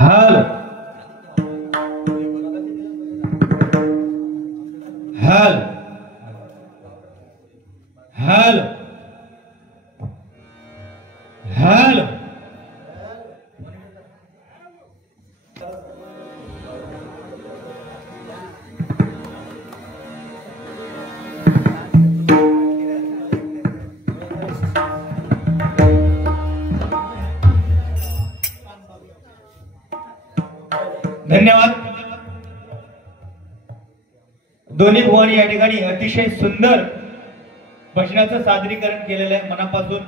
हल हल हल हल धन्यवाद. दोन्ही भुवानी या ठिकाणी अतिशय सुंदर भजनाचं सादरीकरण केलेलं आहे. मनापासून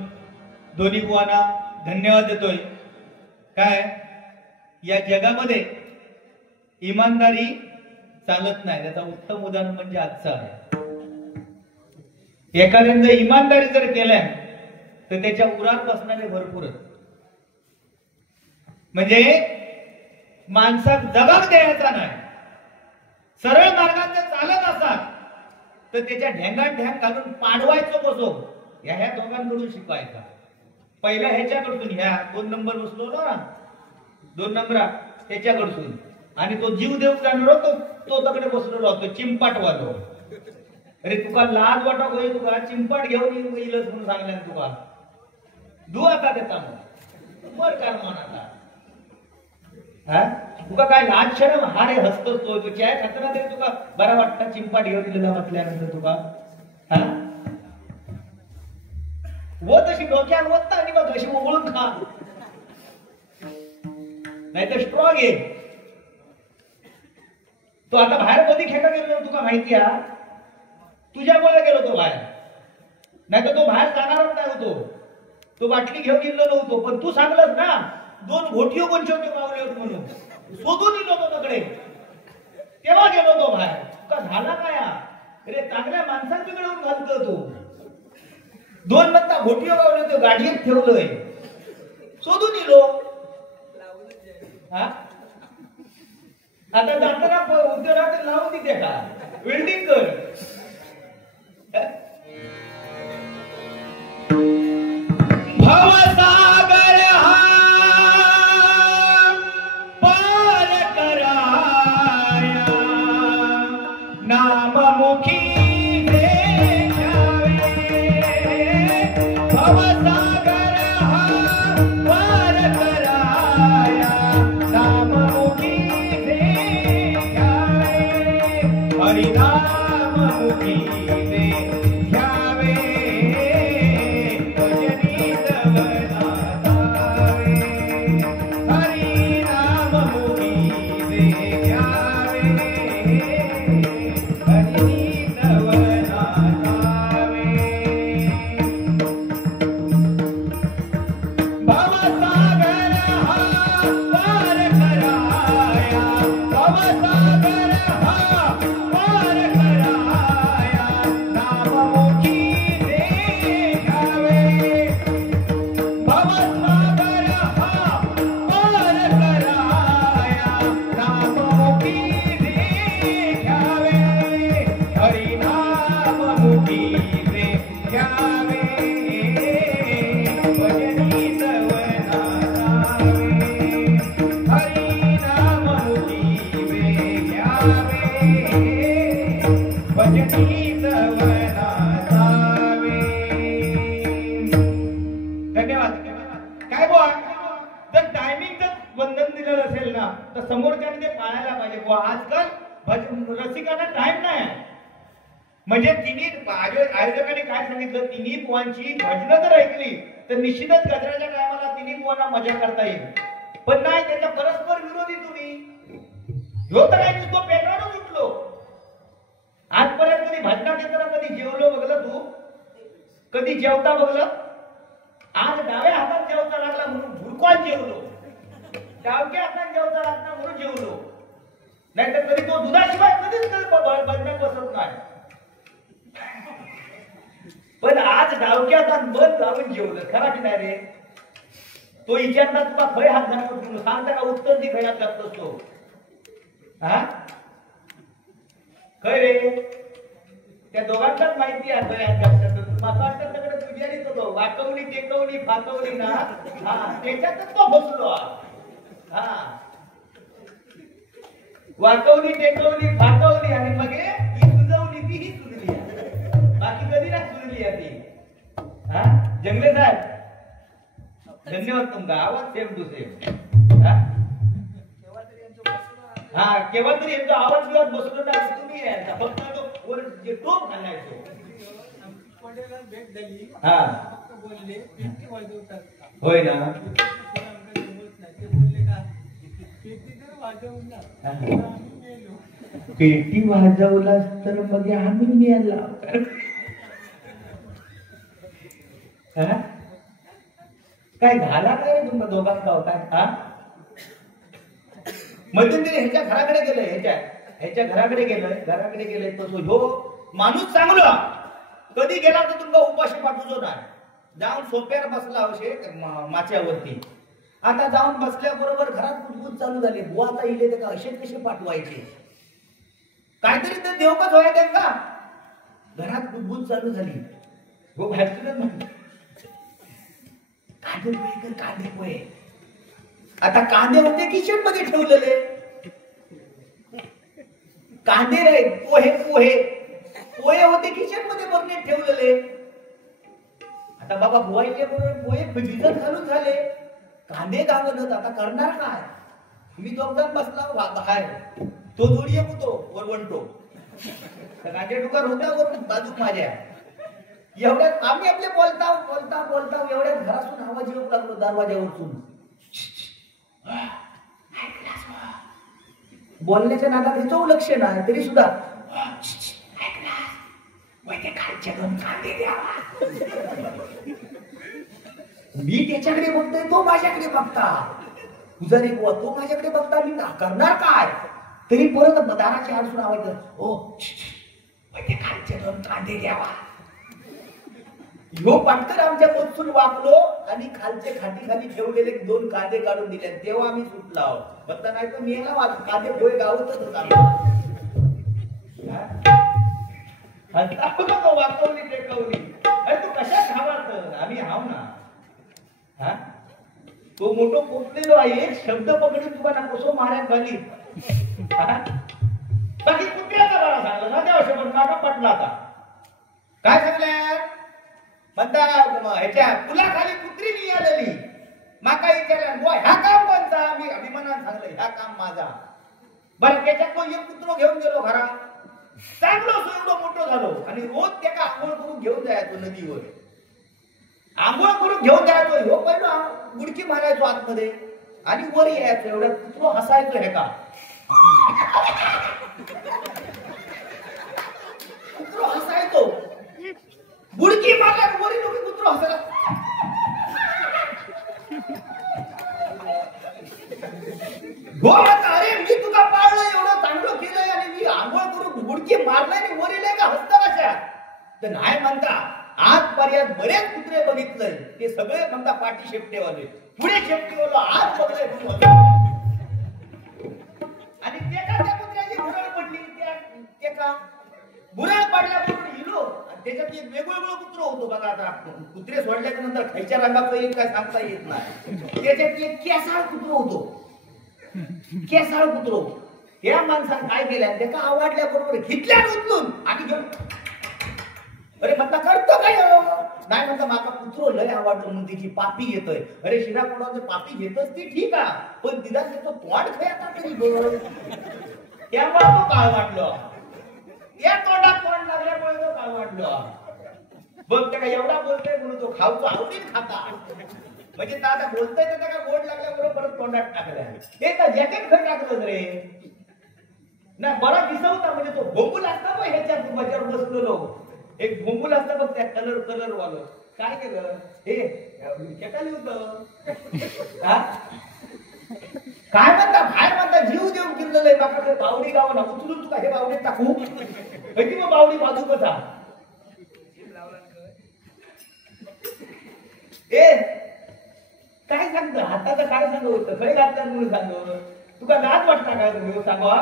दोन्ही भुवांना धन्यवाद देतोय. काय या जगामध्ये इमानदारी चालत नाही, त्याचा उत्तम उदाहरण म्हणजे आजचा आहे. एखाद्याने जर इमानदारी जर केल्या तर त्याच्या उरात बसणारे भरपूरच. म्हणजे माणसात जबाब द्यायचा नाही. सरळ मार्गात जर चालत असाल तर त्याच्या ढेंगात ढेंग घालून पाडवायचं बसो. ह्या दोघांकडून शिकायचा. पहिला ह्याच्याकडून, ह्या 2 नंबर बसलो ना, 2 नंबर त्याच्याकडून, आणि तो जीव देव जाणार तो तकडे बसलेला होतो चिंपाट वालो. अरे तुका लाज वाटा होई, तुका चिंपाट घेऊन येईलच म्हणून सांगल्या तुका दु आता त्याचा बर काय म्हणा. तुका काय लाज शरम हारे हसतोस तो चाय खाताना तरी तुका बरा वाटतं चिंपाट घेऊन दिलेला म्हटल्यानंतर तुका वो तशी डोक्यात वत्ता आणि बघ अशी उघळून खा, नाही तर स्ट्रॉंग आहे. तो आता बाहेर कधी खेळा गेलो तुका माहिती आहे? तुझ्यामुळे गेलो तो बाहेर, नाही तर तो बाहेर जाणारच नाही होतो. तो बाटली घेऊन गेलो नव्हतो, पण तू सांगलस ना 2 घोटियो कोणचे होते मावले होते म्हणून शोधून दिलो तो तकडे, तेव्हा गेलो तो बाहेर. का झाला काय? अरे चांगल्या माणसांकडे घालतो तो. 2 नंतर घोटियो गावले तो गाडीत ठेवलोय, शोधून दिलो. आता जाताना उद्योगात लावून तिथे का वेल्डिंग कर. भवसागर हा पार कराया, नाममुखी दे जावे. भवसागर हा पार कराया, नाममुखी दे जावे. हरिनाममुखी दे जावे. धन्यवाद. काय बुवा, जर टायमिंग जर बंधन दिलेलं असेल ना तर समोरच्याने ते पाळायला पाहिजे. बुवा आजकाल रसिकांना टाइम नाही. म्हणजे तिन्ही आयोजकांनी काय सांगितलं, तिन्ही बुवांची भजनं जर ऐकली तर निश्चितच गजराच्या टायमाला तिन्ही बुवांना मजा करता येईल. पण नाही, त्याच्या परस्पर विरोधी तुम्ही ह्यो तर काय नुसतो पेटाळून उठलो. आजपर्यंत कधी भजना घेताना कधी जेवलो बघलं तू? कधी जेवता बघलं? आज डाव्या हातात जेवता लागला म्हणून भुरकॉन जेवलो, डावक्या हातात जेवता लागला म्हणून जेवलो. नाहीतर कधी तो दुधाशिवाय कधीच भजनात बसत नाही. पण आज डावक्या हातात बंद जाऊन जेवलं. खरा की नाही रे? तो विचारता तुला खय हात घालतो, सांगता का उत्तर ती खय हात घालतोस तो? खय रे? त्या दोघांनाच माहिती आहे खय हात घालतात. महाराष्ट्राकडे पुजारी तो वाकवली टेकवली फाकवली ना, त्याच्यातच तो बसलो. वाकवली टेकवली फाकवली आणि मग ही सुजवली ती ही सुजली बाकी कधी नाही सुजली ती हा जंगले साहेब धन्यवाद तुमचा आवाज सेम टू सेम हा केव्हा तरी यांचा आवाज बिवाज बसलो ना तुम्ही यायचा फक्त तो वर जे टोप घालायचो भेट झाली हा बोलले होय ना पेटी वाजवलास तर मग आम्ही मिळाला काय झाला काय रे तुमचा दोघांचा काय हा मध्यंतरी ह्याच्या घराकडे गेलं ह्याच्या घराकडे गेलं तर ह्यो माणूस चांगला कधी गेला तर तुमचा उपाशी पाठवतो ना जाऊन सोप्यावर बसला अवशे माच्यावरती आता जाऊन बसल्याबरोबर घरात कुजबूज चालू झाली बुवा आता इले का असे कसे पाठवायचे काहीतरी तर देवकच व्हाय त्यांना घरात कुजबूज चालू झाली हो बाहेर कांदे पोहे कर कांदे पोहे आता कांदे होते किचन मध्ये ठेवलेले कांदे नाही पोहे पोहे पोहे होते किचन मध्ये बरणीत ठेवलेले आता बाबा बुवाईले बरोबर पोहे भिजत घालून झाले कांदे गावत आता करणार काय मी दोघांना बसला बाहेर तो जोडी येतो वरवंटो कांदे टुकार होता वरून बाजूक माझ्या एवढ्यात आम्ही आपले बोलता एवढ्यात घरातून आवाज येऊ लागलो दरवाज्यावरतून बोलण्याच्या नादात ह्याचं लक्ष नाही तरी सुद्धा खालच्या दोन कांदे द्यावा मी त्याच्याकडे बघतोय तो माझ्याकडे बघता तुझा रे बुवा तो माझ्याकडे बघता मी करणार काय तरी परत दाराच्या आडसून आवाज ओ ते खालचे दोन कांदे द्यावा ह्यो पटकन आमच्या पोचून वापलो आणि खालचे खाटी खाली ठेवलेले दोन कांदे काढून दिले तेव्हा आम्ही सुटला बघता नाही तर मी ना कांदे पोहे गावतच होता वाकवली टेकवली अरे तू कशा खावात आम्ही हाव ना हा तो मोठो पोचलेलो आहे एक शब्द पकडून तुम्हाला कसो माऱ्यात घाली बाकी कुत्र्याचा बरा सांगला ना त्या शब्द मागा पटला का काय सांगल्या म्हणता ह्याच्या पुलाखाली कुत्री निघालेली माका विचारल्या बुवा ह्या काम कोणता मी अभिमानानं सांगलं ह्या काम माझा बरं त्याच्यात तो एक कुत्रो घेऊन गेलो घरा चांगलो एवढं मोठं झालो आणि रोज त्याला आंघोळ करून घेऊन जायचो नदीवर आंघोळ करून घेऊन जायचो ह्यो पहिला गुडकी मारायचो आतमध्ये आणि वर यायचो एवढ्या कुत्रो हसायचो हे का कुत्रो हसायचो बुडकी मारल्या वरी लोक कुत्रो हसायला हो अरे मी तुला पाळलं एवढं चांगलं केलंय आणि मी आंघोळ करून बुडकी मारलाय आणि वरील का हसता कशा तर नाही म्हणता आजपर्यंत बरेच कुत्रे बघितलंय ते सगळे म्हणता पाठी शेपटेवाले पुढे शेपटेवाले आज बघलंय आणि ते का त्या कुत्र्याची भुरळ पडली ते का भुरळ पडल्यापासून हिलो त्याच्यात एक वेगवेगळं कुत्र होतो बघा आता कुत्रे सोडल्याच्या नंतर खायच्या रंगाचं येईल काय सांगता येत नाही त्याच्यात एक केसाळ कुत्र होतो केसाळ कुत्रो या माणसानं काय केलं त्याला आवडल्याबरोबर घेतल्या उचलून आणि घेऊन अरे म्हणता करतो काय नाही म्हणता माका कुत्रो लय आवडतो म्हणून तिची पापी घेतोय अरे शिरा कोणाचं पापी घेतच ती ठीक आहे पण तिला त्याचं तोंड खेळता तरी बरोबर त्यामुळे तो काय वाटलं या तोंडात तोंड लागल्यामुळे तो काय वाटलं बघ त्या एवढा बोलतोय म्हणून तो खाऊचो आवडीत खाता म्हणजे आता बोलतोय तर त्या गोड लागल्याबरोबर परत तोंडात टाकल्या हे तर जॅकेट खर टाकलं रे ना बरा दिसवता म्हणजे तो भोंगूल असता बघ ह्याच्यात माझ्यावर बसलेलो एक भोंगूल असता बघ त्या कलर वालं काय केलं हे केटाली होतं काय म्हणता बाहेर म्हणता जीव देऊन किल्लेलं आहे बाबा बावडी गावाला उचलून तुका हे बावडीत टाकू कधी मग बावडी बाजू कसा ए काय सांगतो हाताचं काय सांगत होतं खय घातल्या म्हणून सांगतो तुका लाज वाटता काय तुम्ही सांगा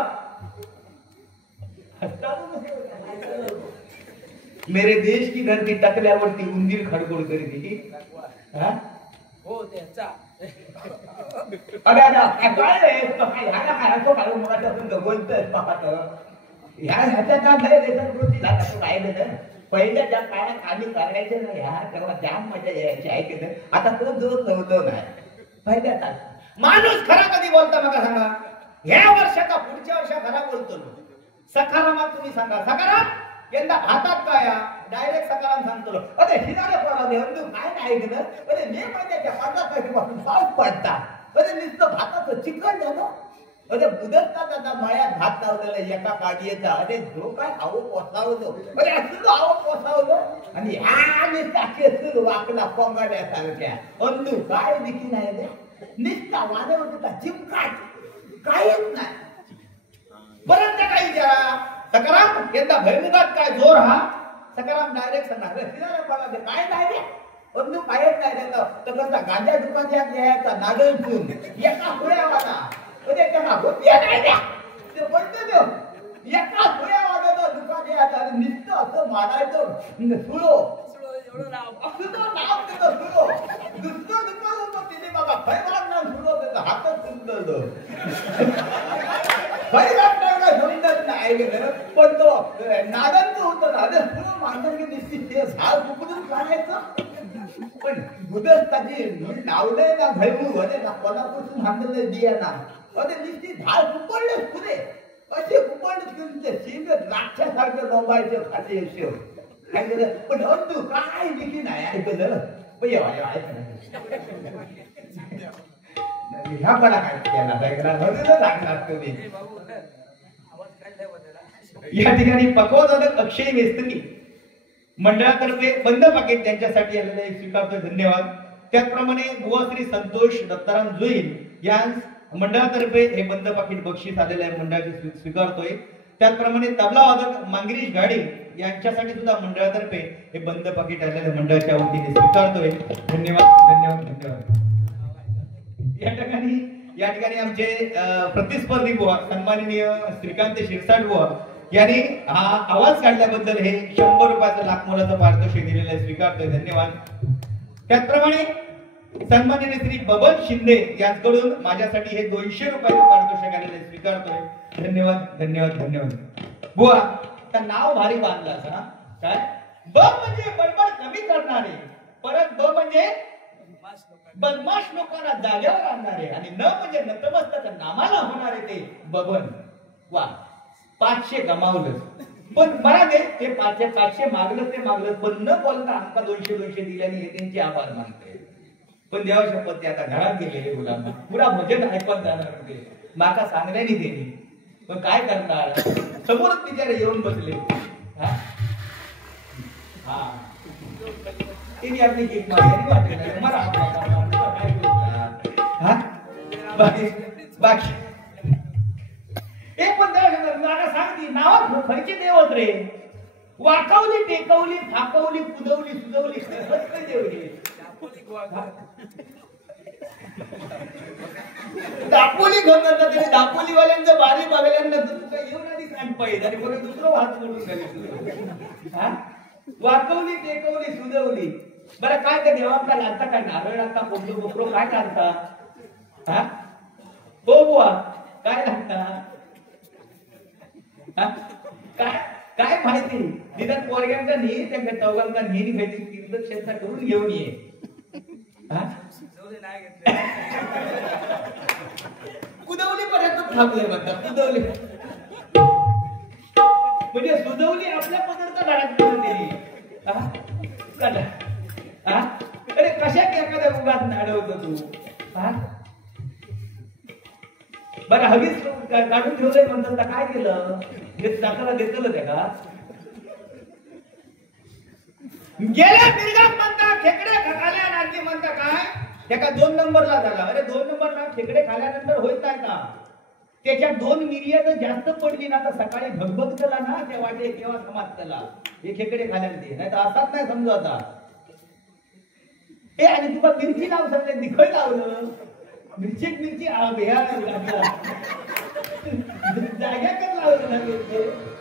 मेरे देश की धरती टकल्यावरती उंदीर खडखोड करीत हो त्याचा अरे अरे काय रे ह्याला काय असं काय मग आपण बोलतोय पाहत ह्याच्यात नाही रेशन कृती झाला तो राहिलं पहिल्या ज्या काळात आम्ही करायचे ना ह्या तेव्हा जाम मजा यायची ऐकत आता तो जो कळतो नाही पहिल्या माणूस खरा कधी बोलता मला सांगा ह्या वर्षाचा पुढच्या वर्षा खरा बोलतो सकारामात तुम्ही सांगा सकाराम यंदा हातात काय डायरेक्ट सकाराम सांगतो अरे हिराने पडाले अंदू काय नाही ऐकलं अरे मे महिन्याच्या 15 तारखेपासून पाऊस पडता अरे नुसतं भाताचं चिकन झालं अरे बुदरतात आता मळ्यात भात लावलेला एका काढीचा अरे जो काय आहो पोसावलो अरे असं आहो पोसावलो आणि ह्या नुसता वाकला कोंगाड्यासारख्या अंदू काय दिकी नाही रे निस्ता वादळ होता चिमकाट कायच नाही परत त्या काही विचारा सकाराम यंदा भैमुगात काय जोर हा सकाराम डायरेक्ट सांगणार काय नाही रे अंदू कायच नाही रे तर कसा गांजा दुकानात यायचा नागल चून एका खुळ्यावाला अरे त्यांना होत्या नाही द्या ते बोलतो एका खुळ्यावाला दुकान यायचा आणि नुसतं असं मारायचं सुळो नाव देतो सुळो दुसरं दुकान होतं तिथे बाबा फैवाग नाव सुळो त्याचं हातच सुंदर फैवाग नाव सुंदर नाही गेलं पण तो नागांचं होतं ना अरे सुळो मांडण निश्चित ते झाड उकडून काढायचं पण गुदस्ताची लावलंय ना भैमू अरे ना कोणापासून हाणलेलं बिया ना अरे निश्चित झाड उकडले पुढे असे उकडले घेऊन ते शिंग द्राक्षासारखं लोंबायचं खाली शेव पण अंतू काय दिली नाही ऐकलं ह्या मला काय केला लागणार तुम्ही या ठिकाणी पकवादानक अक्षय मेस्त्री मंडळातर्फे बंद पाकिट त्यांच्यासाठी आलेले स्वीकारतोय धन्यवाद त्याचप्रमाणे बुवा श्री संतोष दत्ताराम जुईन या मंडळातर्फे हे बंद पाकिट बक्षीस आलेलं आहे मंडळाचे स्वीकारतोय त्याचप्रमाणे तबला वादक मांगरीश गाडी यांच्यासाठी सुद्धा मंडळातर्फे हे बंद पाकिट आलेल्या मंडळाच्या वतीने स्वीकारतोय धन्यवाद धन्यवाद धन्यवाद या ठिकाणी आमचे प्रतिस्पर्धी बुवा सन्माननीय श्रीकांत शिरसाट बुवा यांनी हा आवाज काढल्याबद्दल हे 100 रुपयाचं लाख मोलाचं पारितोषिक दिलेलं आहे स्वीकारतोय धन्यवाद त्याचप्रमाणे सन्माननीय श्री बबन शिंदे यांच्याकडून माझ्यासाठी हे 200 रुपयाचं पारितोषिक आलेलं स्वीकारतोय धन्यवाद धन्यवाद धन्यवाद बुवा तर नाव भारी बांधला असा काय ब म्हणजे बडबड कमी करणारे परत ब म्हणजे बदमाश लोकांना जाग्यावर आणणारे आणि न म्हणजे नतमस्तक नामाला होणारे ते बबन वा 500 गमावलं पण मला ते 500 मागलं ते मागलं पण न बोलता आमका 200 दिल्याने हे त्यांचे आभार मानते पण देवा शपथ ते आता घरात गेलेले मुलांना पुरा भजन ऐकत जाणार होते माका सांगण्याने देणे पण काय करणार समोरच बिचारे येऊन बसले हा तिने आपली केक मारली वाटली बाकी एक पण मला सांगते नावात खर्ची देवत रे वाकवली टेकवली फाकवली पुदवली सुजवली देवली दापोली घेऊन दापोलीवाल्यांचं बारी बघल्यानंतर तुझं येऊन आधी सांग पाहिजे आणि परत दुसरं वाहत मोडून झाली वाकवली टेकवली सुजवली बरं काय ते देवांना लागता काय नारळ लागता कोंबडो बोकरो काय लागता हा हो बुवा काय लागता काय माहिती निदान पोरग्यांचा नाही त्यांच्या चौघांचा नेहमी खायची तीर्थक्षेत्र करून घेऊन ये कुदवली पर्यंत थांबले म्हणतात कुदवली म्हणजे सुजवली आपल्या पदार्थ घरात करून दिली अरे कशा एखाद्या उगाच नाडवतो तू बरं हवीच काढून ठेवलंय म्हणतात काय केलं दाखला देतलं त्या का गेल्या मिरगात म्हणता खेकडे खाल्या नाती म्हणता काय त्याका 2 नंबरला झाला अरे 2 नंबरला खेकडे खाल्यानंतर होत नाही का त्याच्या 2 मिरिया जर जास्त पडली ना तर सकाळी भगभग झाला ना त्या वाटे केव्हा समाज त्याला हे खेकडे खाल्यानंतर नाही तर असाच नाही समजू आता ए आणि तुला मिरची नाव समजा निखळ लावलं मिरची जाग्याकच लावलं ना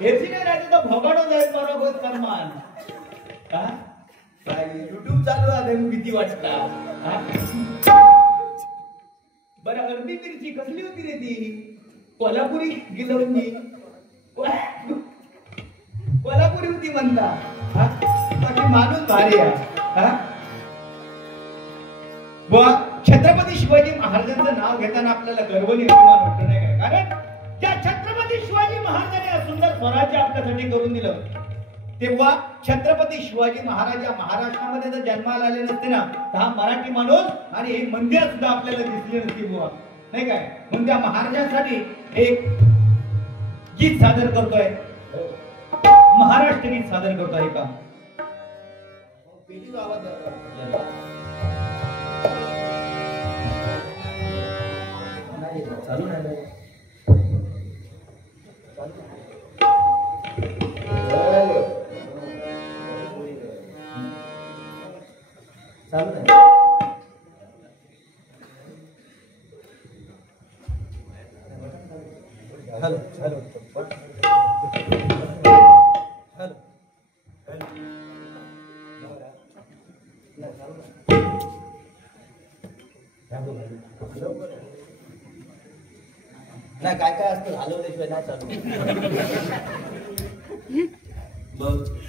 हेची नाही राहते तर भोगाडो जाईल बरोबर सन्मान युट्यूब चालू आहे भीती वाटता बरं अरबी मिरची कसली होती रे ती कोल्हापुरी गिलवणी कोल्हापुरी होती म्हणता हा? बाकी माणूस भारी आहे हा? बुवा छत्रपती शिवाजी महाराजांचं नाव घेताना आपल्याला गर्व निर्माण होत नाही काय कारण त्या छत्रपती शिवाजी महाराजांनी हा सुंदर स्वराज्य आपल्यासाठी करून दिलं तेव्हा छत्रपती शिवाजी महाराज या महाराष्ट्रामध्ये जर जन्माला आले नसते ना तर हा मराठी माणूस आणि हे मंदिर सुद्धा आपल्याला दिसले नसते बुवा नाही काय म्हणून त्या महाराजांसाठी एक गीत सादर करतोय महाराष्ट्र गीत सादर करतोय का आवाज चालू नाही चालू नाही हॅलो हॅलो नाही काय काय असतं हलवल्याशिवाय नाही चालू बघ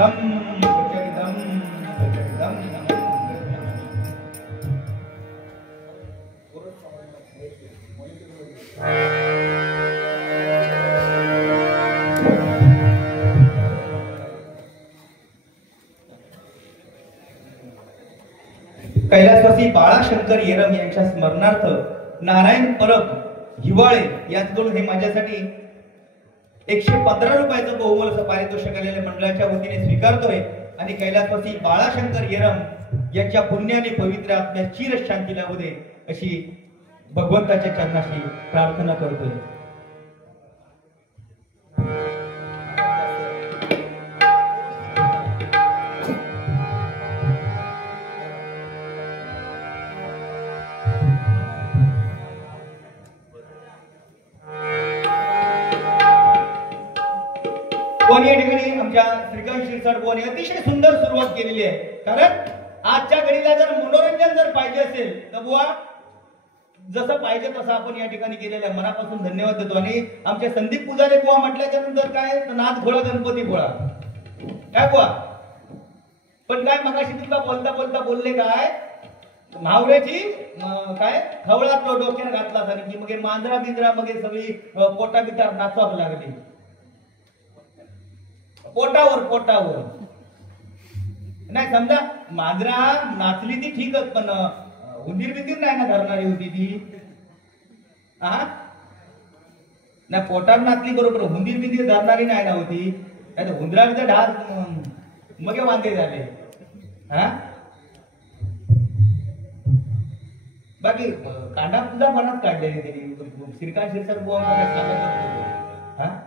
बजरंगदम बजरंगदम बजरंगदम. कैलासवासी बाळाशंकर येरम यांच्या स्मरणार्थ नारायण परब हिवाळे यांच्याकडून हे माझ्यासाठी 115 रुपयाचं बहुमोलाचं पारितोषिक आलेल्या मंडळाच्या वतीने स्वीकारतोय आणि कैलासवासी बाळाशंकर येरम यांच्या पुण्याने पवित्र आत्म्यास चिर शांती लाभू दे अशी भगवंताच्या चरणाशी प्रार्थना करतोय. या ठिकाणी आमच्या श्रीकांत शिरसाट बुवांनी अतिशय सुंदर सुरुवात केलेली आहे. कारण आजच्या घडीला जर मनोरंजन जर पाहिजे असेल तर बुवा जसं पाहिजे तसं आपण या ठिकाणी केलेलं आहे. मनापासून धन्यवाद देतो. आणि आमचे संदीप पुजारे बुवा म्हटल्याच्या नंतर काय नाथ घोळा गणपती घोळा काय बुवा. पण काय मगाशी तुला बोलता बोलता बोलले काय म्हावऱ्याची काय खवळा डोक्यात घातला आणि की मग मांजरा बिंजरा मग सगळी पोटा बिटार नाचवाक लागली पोटावर नाही. समजा मांजरा नाचली ती ठीकच पण उंदीर बिंदीर नाही ना धरणारी होती ती. नाही पोटावर नाचली बरोबर हुंदीर बिंदीर धरणारी नाही ना होती. नाही तर हुंदराचा ढाल मग वांदे झाले. बाकी कांडा तुझा मनात काढलेली त्यांनी श्रीकांत शिरसाट बुवा सांगत.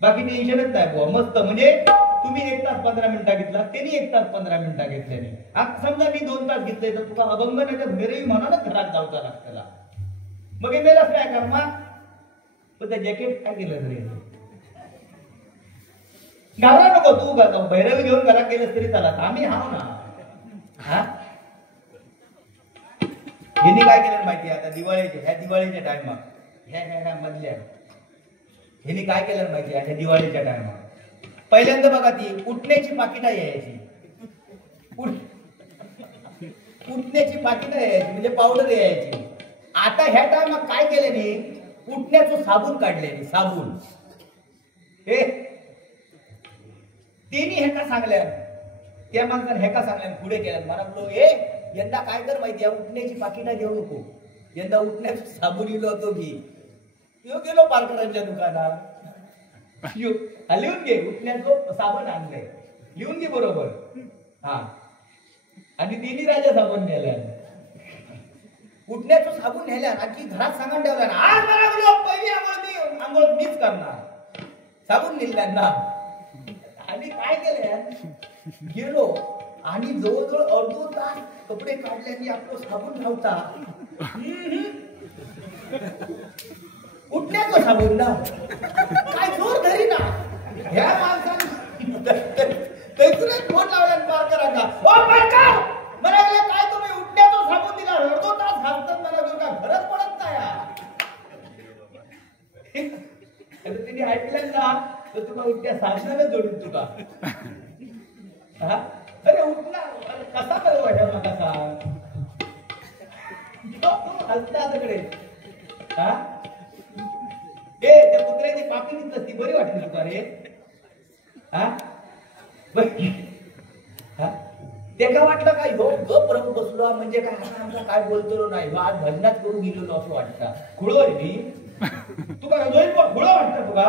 बाकी टेन्शनच नाही बुवा. मस्त म्हणजे तुम्ही 1 तास 15 मिनिटं घेतला त्यांनी 1 तास 15 मिनिटं घेतल्याने. आज समजा मी 2 तास घेतले तर तुला अभंग नाही तर मेरे म्हणूनच घरात जाऊचा लागला. मग हे मेलाच काय कर मग पण त्या जॅकेट काय केलं तरी घाबरा नको. तू भैरवी घेऊन घरात गेलंस तरी चालत आम्ही हाव ना. यांनी काय केलं माहिती आता ह्या दिवाळीच्या टायमात ह्या मधल्या ह्यांनी काय केलं माहिती आहे दिवाळीच्या टायमात पहिल्यांदा बघा ती उठण्याची पाकिटा यायची. उठण्याची पाकिटा यायची म्हणजे पावडर यायची. आता ह्या टायमात काय केल्याने उठण्याचं साबून काढले. साबून हे तिन्ही ह्याका सांगल्या त्या माणसाने ह्याका सांगल्या पुढे केल्या. मला बोललो यंदा काय कर माहिती आहे उठण्याची पाकिटा घेऊ नको. यंदा उठण्याचं साबून इलो होतो की गेलो पारकरांच्या दुकानात लिहून घे उठण्याचं साबण आणलंय लिहून घे बरोबर. आणि तिन्ही राजा साबण नेल्या उठण्याचं साबून नेल्या आणखी घरात सांगून ठेवल्या. आज मला पहिली आंघोळ मीच करणार साबून नेल्यांना. आणि काय केलं गेलो आणि जवळजवळ अर्धो तास कपडे काढल्याने आपलं साबून लावता. उठण्याचं साबून ना काय जोर धरी ना ह्या माणसाने फोन लावला पारकरांना. मला काय तुम्ही उठण्याचं साबून दिला अर्धो तास घालतात मला का घरच पडत नाही. तिने ऐकलं ना तर तुला उठत्या साधनाला जोडून तुला. अरे उठला कसा बरं वाटला कसा हसताकडे त्या कुत्र्याची पापी ती बरी वाटली तुका रे. तेका वाटलं काय ह्यो गप रंग बसलो म्हणजे काय आमचा काय बोलतो नाही आज भजनात करून गेलेलो असं वाटतं. खुळो आहे मी तुका खुळो वाटतं तुका.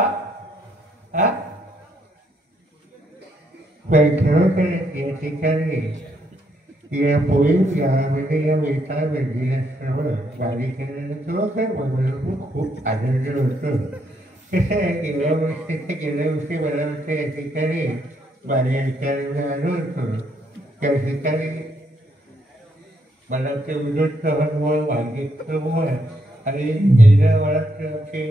या ठिकाणी या पोळी म्हणजे या वेता वेगळ्या सर्व गाडी केलेलं खरोखर मला खूप आनंद होतो. कसं आहे गेल्या वर्षी मला वाटतं या ठिकाणी माझ्या विचारांना आलो होतो. त्या ठिकाणी मला ते विनोद चव्हाण वांगेकर आणि गेल्या वळात ते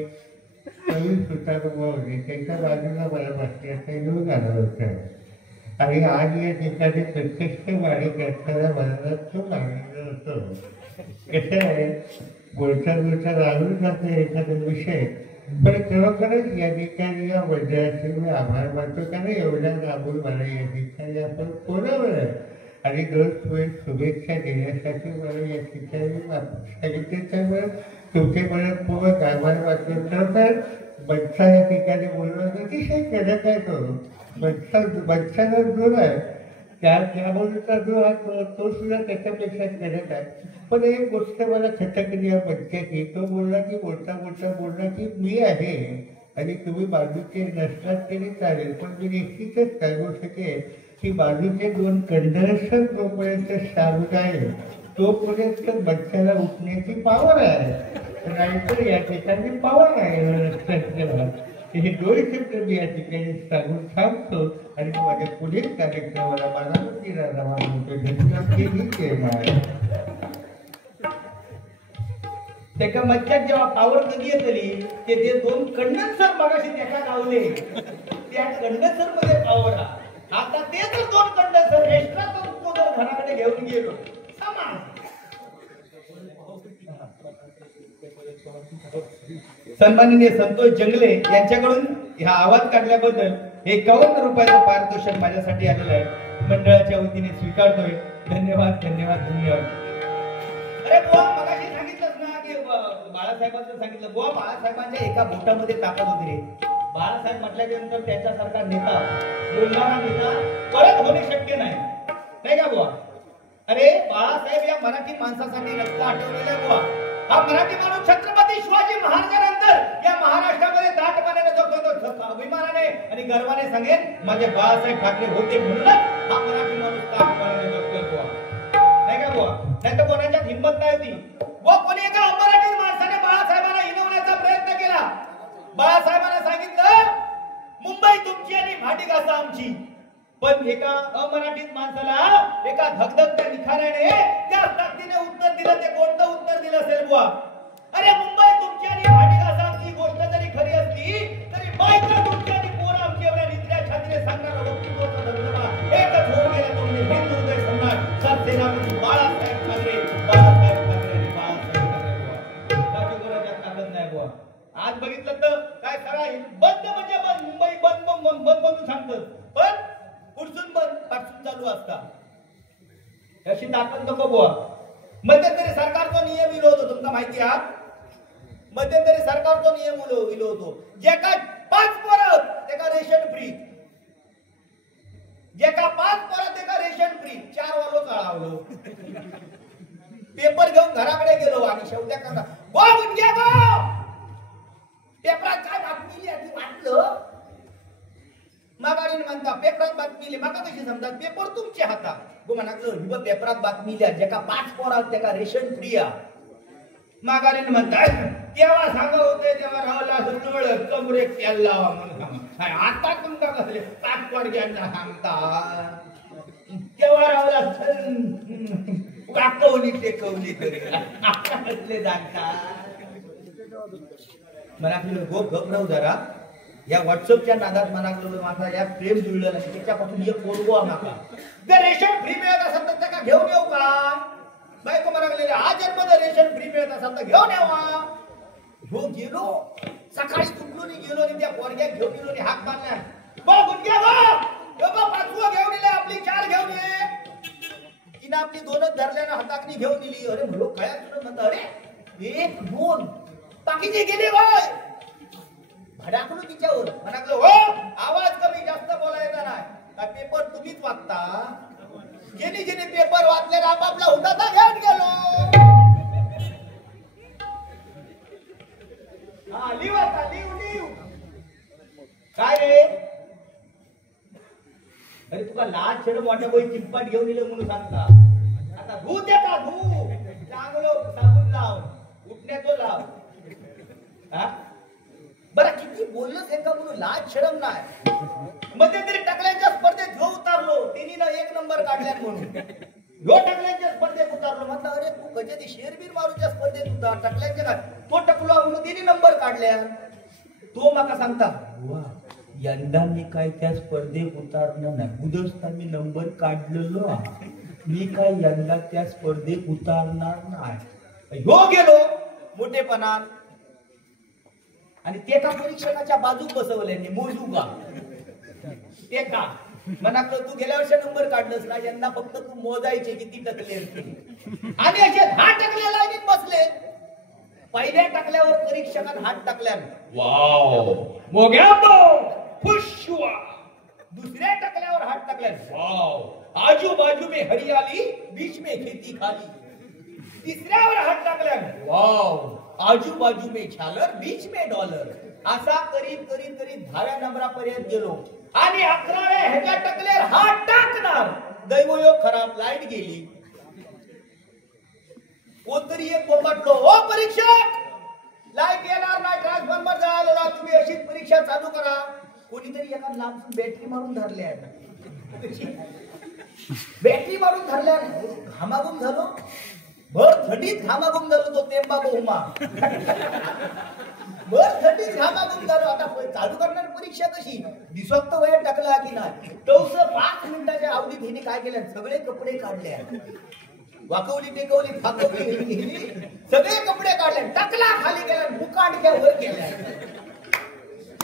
नवीन सुतार होते त्याच्या बाजूला मला बसण्याचा योग आला होता. आणि आज या ठिकाणी प्रत्यक्ष वाढी करताना मला खूप आनंद होतो. कसं आहे बोलता बोलता लागून जातो एखादा विषय पण खरोखरच या ठिकाणी या मंडळाचे मी आभार मानतो, कारण एवढ्या लांबून मला या ठिकाणी आपण बोलावलं आणि दोन शुभेच्छा देण्यासाठी मला या ठिकाणी सांगितले. त्यामुळे तुमचे मनपूर्वक आभार मानतो. तर बच्चा या ठिकाणी बोललो अतिशय कडक आहे तो. बच्चाला जो आहे त्यामुळेचा जो आहे तो सुद्धा त्याच्यापेक्षा कडक आहे. पण एक गोष्ट मला खटकली या बच्च्याची. तो बोलला की बोलला की मी आहे आणि तुम्ही बाजूचे नसलात तरी चालेल, पण मी निश्चितच सांगू शकेन की बाजूचे दोन कंडक्शन जोपर्यंत शाबूत आहे तोपर्यंत बच्चाला उठण्याची पावर आहे, नाहीतर या ठिकाणी पावर आहे. हे दोन शब्द मी या ठिकाणी सांगून थांबतो आणि माझ्या पुढील कार्यक्रमाला मला त्याच्या मच्छ्यात जेव्हा पावर कधी येतली ते दोन कंडेन्सर मगाशी त्याला लावले, त्या कंडेन्सर मध्ये पावर आता ते जर दोन कंडेन्सर एक्स्ट्रा तो जर घराकडे घेऊन गेलो सन्माननीय संतोष जंगले यांच्याकडून ह्या आवाज काढल्याबद्दल 51 रुपयाचं पारितोषिक माझ्यासाठी आलेलं आहे. मंडळाच्या वतीने स्वीकारतोय. धन्यवाद धन्यवाद धन्यवाद. अरे बुवा मगाशी सांगितलंच ना की बाळासाहेबांचं सांगितलं. बुवा बाळासाहेबांच्या एका बोटामध्ये ताकद होती रे. बाळासाहेब म्हटल्यानंतर त्यांच्यासारखा नेता बोलणारा नेता परत होणे शक्य नाही का बुवा? अरे बाळासाहेब या मराठी माणसासाठी रक्त आठवलेला बुवा. हा मराठी माणूस छत्रपती शिवाजी महाराजांनंतर या महाराष्ट्रामध्ये दाट पाण्याने जगतो. अभिमानाने आणि गर्वाने सांगेन माझे बाळासाहेब ठाकरे होते म्हणूनच हा मराठी माणूस दाट पाण्याने जगतोय बुवा. नाही का बुवा? नाही तर कोणाच्यात हिंमत नाही होती बुवा. कोणी एका अमराठी माणसाने बाळासाहेबांना हिनवण्याचा प्रयत्न केला. बाळासाहेबांना सांगितलं मुंबई तुमची आणि भाटी घासा आमची. पण एका अमराठीत माणसाला एका धगधगत्या निखाऱ्याने त्या ताकदीने उत्तर दिलं. ते कोणतं उत्तर दिलं असेल बुवा? अरे मुंबई तुमची आणि भाटी घासा आमची गोष्ट जरी खरी असली तरी बायका तुमची आणि पोरं आमची एवढ्या निचऱ्या छातीने सांगणारा वक्तृत्वाचा धबधबा एकच होऊन गेला तो म्हणजे हिंदू हृदय सम्राट सरसेनापती बाळासाहेब ठाकरे आणि बाळासाहेब ठाकरे. बाकी कोणाच्या ताकद नाही बुवा. आज बघितलं तर काय खरा बंद म्हणजे बंद. मुंबई बंद बंद बंद सांगतं, पण पुढसून बंद पाठसून चालू असतात. अशी ताकद नको बुवा. मध्यंतरी सरकारचा नियम इलो होतो तुमचा माहिती आहे. मध्यंतरी सरकारचा नियम इलो होतो जे का 5 पोरं ते का रेशन फ्री. जे का 5 पोरं ते का रेशन फ्री. 4 वालो चढावलो. पेपर घेऊन घराकडे गेलो आणि शेवट्या का बोलून घ्या गो पेपरात काय बातमी आधी वाटलं. मागाडीने म्हणता पेपरात बातमी लिहि. माका कशी समजा पेपर तुमच्या हातात. गो म्हणाल ही बघ पेपरात बातमी लिहा जे का 5 पोरात ते का रेशन फ्री आ. मागाडीने म्हणतात तेव्हा सांगा होते तेव्हा राहुला सुटवळ कमरे तेल लावा म्हणून आता तुमका कसले 5 पोरग्यांना सांगता. तेव्हा राहुला वाकवली टेकवली तरी कसले जाणता. मला आपल्याला गोप घबराव जरा. या व्हॉट्सअपच्या नादात मनाकडे माझा या प्रेम जुळलं नाही त्याच्यापासून एक पोरगो माका जर रेशन फ्री मिळत असेल तर त्याला घेऊन येऊ का? बायको म्हणाले आज जन्म रेशन फ्री मिळत असेल तर घेऊन यावा. हो गेलो सकाळी उठलो नाही गेलो आणि त्या पोरग्यात घेऊन गेलो आणि हाक मारला. बघून घ्या बघ 5वं घेऊन येले आपली 4 घेऊन ये. तिने आपली 2च धरल्यानं हाताकनी घेऊन दिली. अरे म्हणलो काय तुला म्हणता अरे 1 2 बाकीचे गेले बाय भडाकलो तिच्यावर. म्हणालो हो आवाज कमी जास्त बोलायचा नाही. का पेपर तुम्हीच वाचता. ज्याने ज्याने पेपर वाचले आपापला होता तर घेऊन गेलो. हा लिव आता लिव काय रे. अरे तुका लाज छेड मोठ्या बोई चिंपाट घेऊन दिलं म्हणून सांगता. आता धू देता धू चांगलं साबून लाव उठण्याचं लाव. हा बरं किती बोललं हे का म्हणून लाज शरम नाही. मध्यंतरी टकल्यांच्या स्पर्धेत घेऊ उतारलो. तिने 1 नंबर काढल्या म्हणून ह्यो टकल्यांच्या स्पर्धेत उतारलो. म्हटलं अरे तू कधी शेरबीर मारूच्या स्पर्धेत उतार टकल्यांच्या काय तो टकलो म्हणून तिने नंबर काढल्या. तो माका सांगता यंदा मी काय त्या स्पर्धेत उतारलं नाही. उदसता मी नंबर काढलेलो मी काय यंदा त्या स्पर्धेत उतारणार नाही. ह्यो गेलो मोठेपणात आणि ते का परीक्षकाच्या बाजूक बसवले मोजू का ते का म्हणाकलं तू गेल्या वर्षी नंबर काढलंस ना यंदा फक्त तू मोजायचे किती टकले असतील आणि असे 10 टकले लाईनीत बसले पहिल्या टकल्यावर परीक्षकाने हात टाकल्यानं वाव मोग्याबो खुश हुआ दुसऱ्या टकल्यावर हात टाकल्यानं वाव आजू बाजू में हरियाली बीच में खेती खाली तिसऱ्यावर हात टाकल्यानं वाव आजू बाजू में झालर बीच में डॉलर असा करीत करीत करीत 10व्या नंबरापर्यंत गेलो आणि 11व्या ह्याच्या टकल्यावर हात टाकणार दैवयोग खराब लाईट गेली कोणतरी एक बोंबाटलो ओ परीक्षक लाईट येणार नाही ट्रान्सफॉर्मर झाला तुम्ही अशीच परीक्षा चालू करा कोणीतरी एका लांबून बॅटरी मारून धरल्या बॅटरी मारून धरल्या घामाघूम झालो भर थंडीत घामाघूम झालो तो तेंबा बहुमा भर थंडीत घामाघूम झालो आता चालू करणार परीक्षा कशी दिसत वया टाकला की नाही तोस 5 मिनिटाच्या अवधीत हिने काय केलं सगळे कपडे काढले वाकवली टेकवली फाकवली हिने सगळे कपडे काढले टाकला खाली गेला मुकांडक्या वर केल्या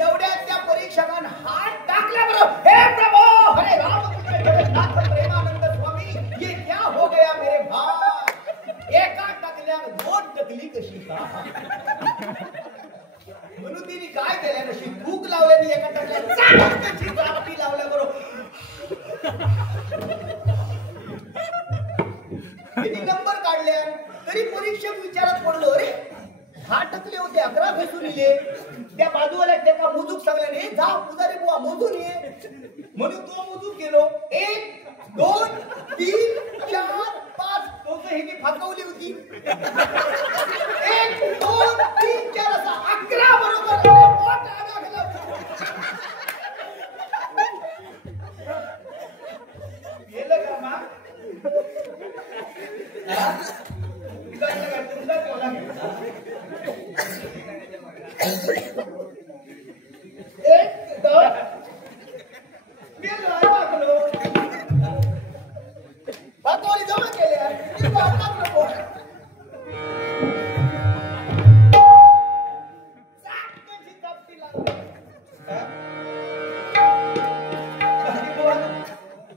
एवढ्यात त्या परीक्षकाने हात टाकल्याबरोबर हे प्रभू हरे रामकृष्ण जगन्नाथ प्रेमानंद स्वामी ये क्या हो गया मेरे भाई एका टाकल्यावर 2 टकली कशी का म्हणून तिने काय केलं नशी भूक लावल्याने एका टाकल्यावर लावल्याबरोबर किती नंबर काढल्या तरी परीक्षक विचारात पडलो अरे 10 टकले होते 11 फेसून इले त्या बाजूला त्याला मोजूक सांगल्याने जा पुजारी बुवा मोजून ये म्हणून तो मोजूक गेलो 1 2 3 4 5 तो हिने फाकवली होती 1 2 3 4 असा 11 बरोबर पोट आला गेलं का मा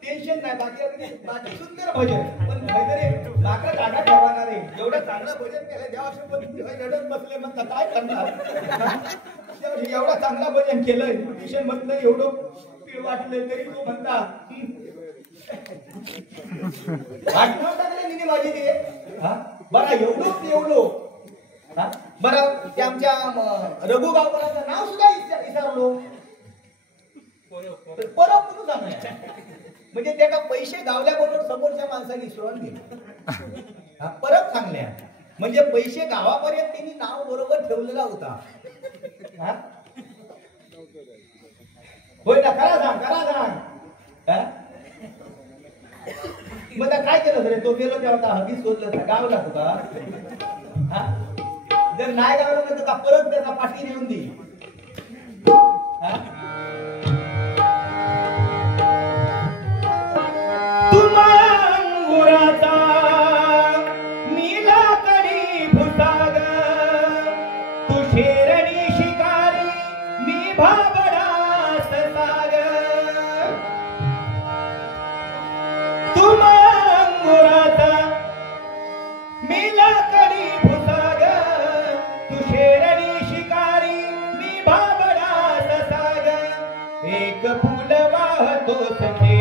टेन्शन नाही बाकी सुंदर भजन पण काहीतरी नाका जागा ठरवणार आहे एवढं चांगलं भजन केलं जेव्हा रडत बसले मग काय करणार एवढा चांगला भजन केलंय ट्युशन मधलं एवढं पीळ वाटलं तरी तो म्हणता आठवण टाकले निने माझी ते बरं एवढो बरं ते आमच्या रघु गावकरांचं नाव सुद्धा विचारलो परत म्हणून सांगणार म्हणजे त्याला पैसे गावल्याबरोबर समोरच्या माणसाने सोडून गेले परत सांगल्या म्हणजे पैसे गावापर्यंत त्यांनी नाव बरोबर ठेवलेला होता होय ना खरा सांग मग काय केलं रे तो गेलो तेव्हा हगीच शोधलं गावला तुका जर नाही गावलं तर का परत त्याचा पाठी नेऊन दे तुमांगुराचा नीला कडी भुसाग तू शेरणी शिकारी मी भाबडास साग तुमांगुराचा नीला कडी भुसाग तू शेरणी शिकारी मी भाबडास साग एक फुल वाहतो सखे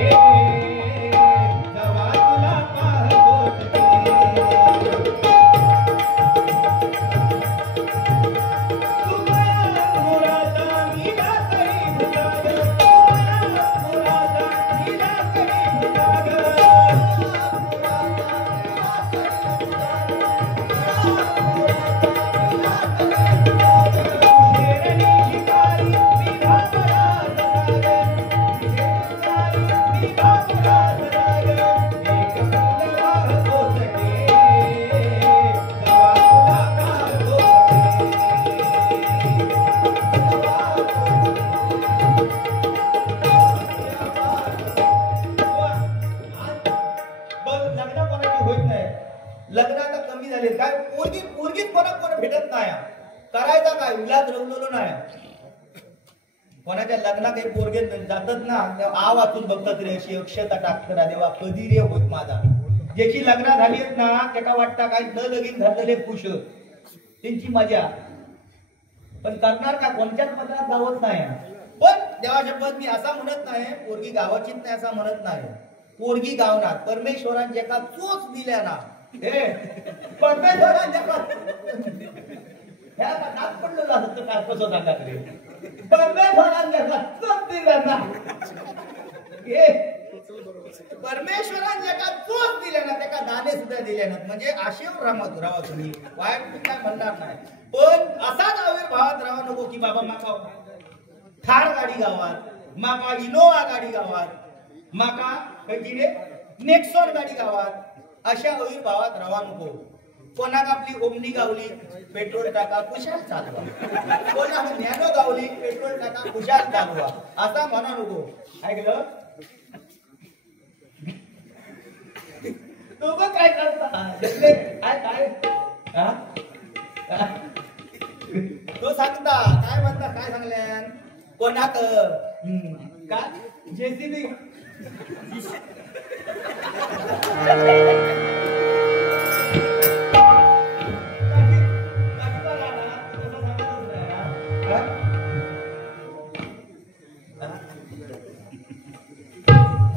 करायचा काय विलास रवलेलो नाही. कोणाच्या लग्नात काही पोरगे जातात ना तेव्हा आ वाचून बघतात रे अशी अक्षता टाकतात देवा कधी रे होत माझा. ज्याची लग्न झाली आहेत ना त्याला वाटतं काय न लगीन झालेले खुश त्यांची मजा. पण करणार का कोणत्याच पत्रात गावत नाही. पण देवा शपथ मी असा म्हणत नाही पोरगी गावाचीच नाही असं म्हणत नाही. पोरगी गावणार परमेश्वरांच्या का चोच दिल्या ना हे परमेश्वरांच्या ह्या नाक पडलेलं असतं काय कसं सांगा रे परमेश्वरांच्या का चोच दिल्या ना हे परमेश्वरांच्या का चोच दिल्या ना त्याला दाने सुद्धा दिले ना म्हणजे आशेवर राहा तुम्ही वाईट काय म्हणणार नाही. पण असाच आविर्भावात राहा नको की बाबा माका थार गाडी गावात माका इनोवा गाडी गावात माका रे नेक्सॉन गाडी गावात अशा आविर्भावात राहा नको. कोणाक आपली ओमनी गावली पेट्रोल टाका कुशाल चालवा. कोणाक नॅनो गावली पेट्रोल टाका कुशाल चालवा असा म्हणा नको. ऐकलं तू काय करता काय तो सांगता काय म्हणता काय सांगल्यान कोणाक काय जेसीबी